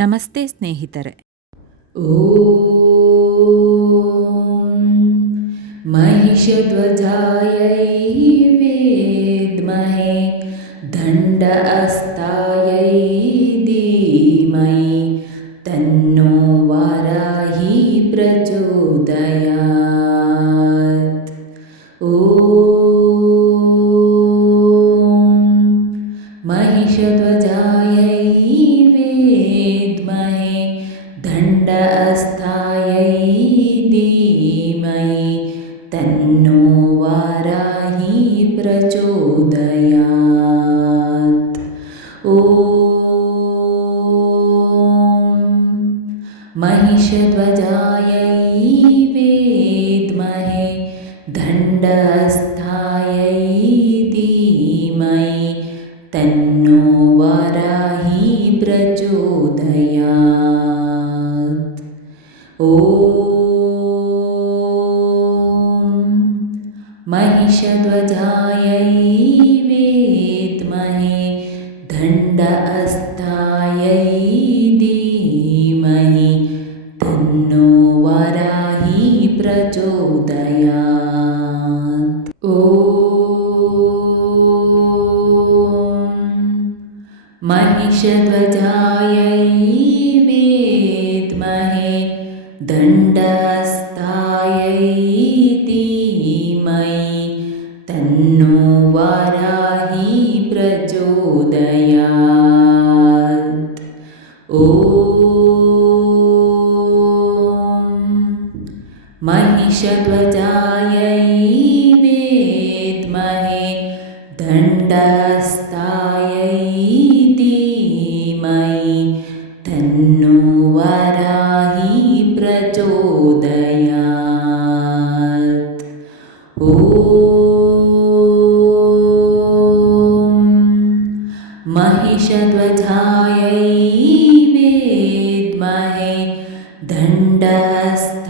ನಮಸ್ತೆ ಸ್ನೇಹಿತರೆ ॐ महिषध्वजायै विद्महे दण्ड अस्तायै महिषध्वजायै विद्महे दण्डस्थायै धीमहि तन्नो वाराही प्रचोदयात्। ॐ महिषध्वजायै विद्महे दण्ड महिषध्वजायै विद्महे दण्डस्तायै धीमहि तन्नो वाराही प्रचोदयात्। ॐ महिषध्वजायै महिषध्वजायै विद्महे दण्डस्थायै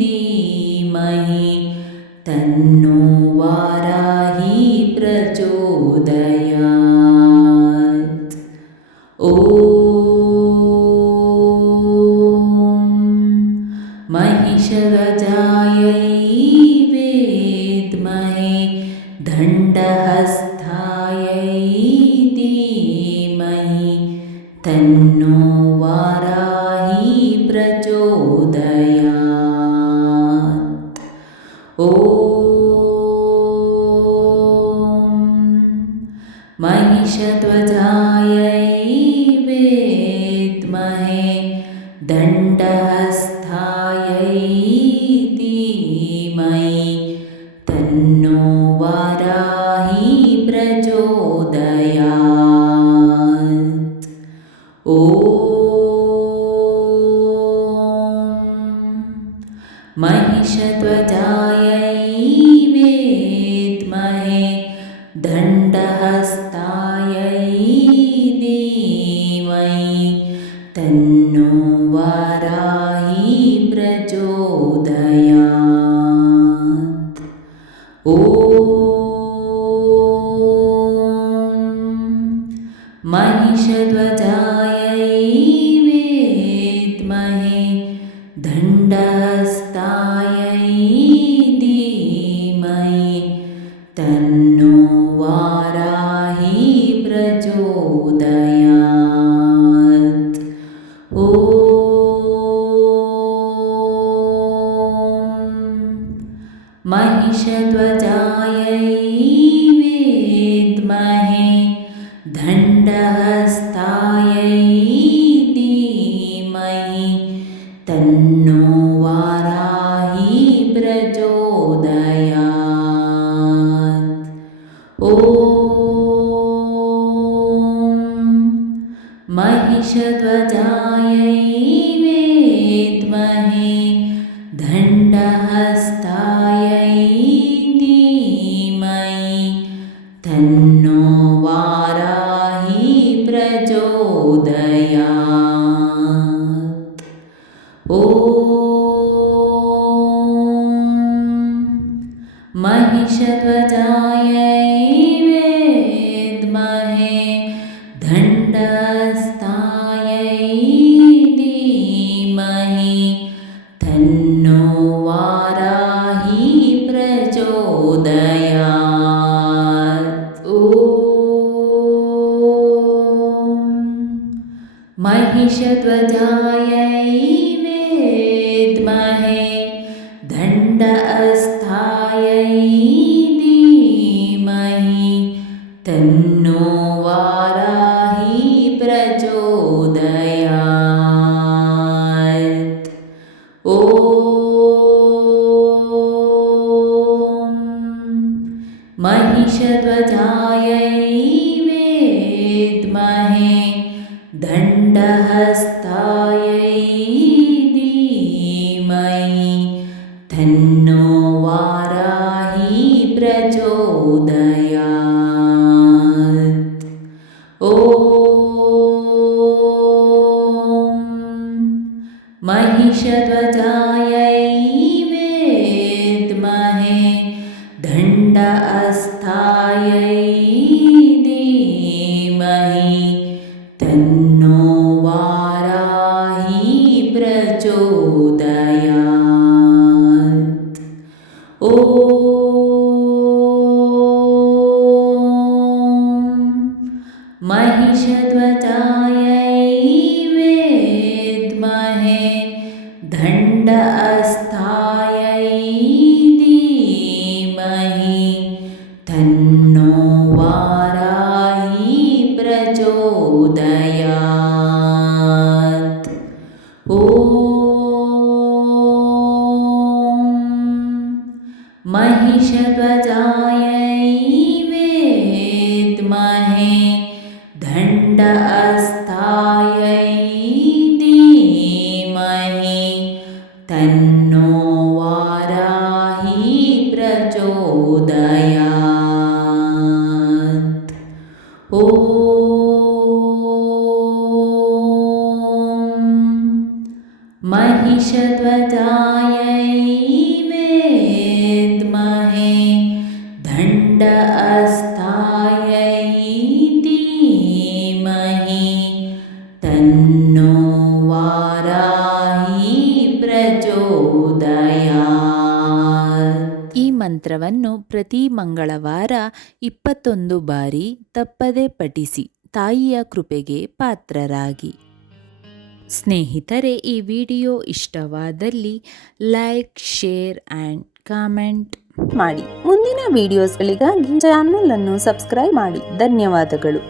धीमहि तन्नो वाराही प्रचोदयात्। ॐ तन्नो वाराही महिषध्वजायै विद्महे दण्डहस्तायै धीमहि तन्नो वाराही दण्डहस्तायै महिषध्वजायै विद्महे दण्ड अस्থাयै धीमहि तन्नो वाराहि प्रचोदयात् दण्ड अस्থাयै धीमहि तन्नो वाराहि प्रचोदयात् ॐ महिषध्वजायै प्रचोदयात् ಮಂತ್ರವನ್ನು ಪ್ರತಿ ಮಂಗಳವಾರ ಇಪ್ಪತ್ತೊಂದು ಬಾರಿ ತಪ್ಪದೆ ಪಠಿಸಿ ತಾಯಿಯ ಕೃಪೆಗೆ ಪಾತ್ರರಾಗಿ. ಸ್ನೇಹಿತರೆ, ಈ ವಿಡಿಯೋ ಇಷ್ಟವಾದಲ್ಲಿ ಲೈಕ್, ಶೇರ್ ಆ್ಯಂಡ್ ಕಾಮೆಂಟ್ ಮಾಡಿ. ಮುಂದಿನ ವಿಡಿಯೋಸ್ಗಳಿಗಾಗಿ ಚಾನಲನ್ನು ಸಬ್ಸ್ಕ್ರೈಬ್ ಮಾಡಿ. ಧನ್ಯವಾದಗಳು.